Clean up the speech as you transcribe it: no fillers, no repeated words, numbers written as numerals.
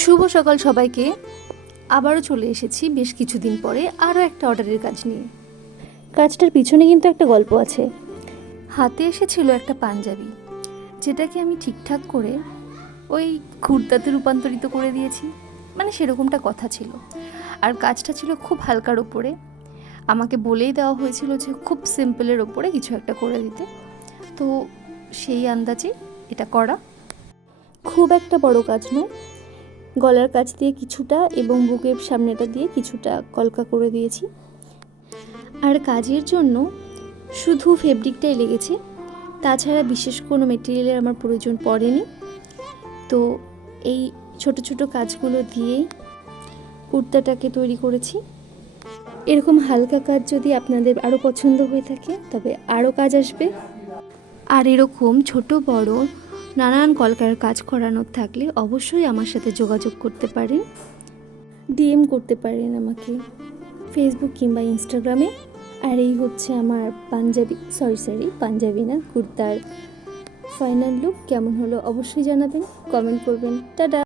শুভ সকাল সবাইকে। আবারও চলে এসেছি বেশ কিছুদিন পরে আরও একটা অর্ডারের কাজ নিয়ে। কাজটার পিছনে কিন্তু একটা গল্প আছে। হাতে এসেছিল একটা পাঞ্জাবি, যেটাকে আমি ঠিকঠাক করে ওই কুর্তাতে রূপান্তরিত করে দিয়েছি, মানে সেরকমটা কথা ছিল। আর কাজটা ছিল খুব হালকার ওপরে, আমাকে বলেই দেওয়া হয়েছিল যে খুব সিম্পলের ওপরে কিছু একটা করে দিতে। তো সেই আন্দাজে এটা করা। খুব একটা বড় কাজ নয়, গলার কাছ দিয়ে কিছুটা এবং বুকের সামনেটা দিয়ে কিছুটা কলকা করে দিয়েছি। আর কাজের জন্য শুধু ফেব্রিকটাই লেগেছে, তাছাড়া বিশেষ কোনো মেটেরিয়ালের আমার প্রয়োজন পড়েনি। তো এই ছোট ছোট কাজগুলো দিয়েই কুর্তাটাকে তৈরি করেছি। এরকম হালকা কাজ যদি আপনাদের আরও পছন্দ হয়ে থাকে তবে আরও কাজ আসবে। আর এরকম ছোট বড় নানান কলকার কাজ করানোর থাকলে অবশ্যই আমার সাথে যোগাযোগ করতে পারেন, ডিএম করতে পারেন আমাকে ফেসবুক কিংবা ইনস্টাগ্রামে। আর এই হচ্ছে আমার পাঞ্জাবি না, কুর্তার ফাইনাল লুক। কেমন হলো অবশ্যই জানাবেন, কমেন্ট করবেন। টাটা।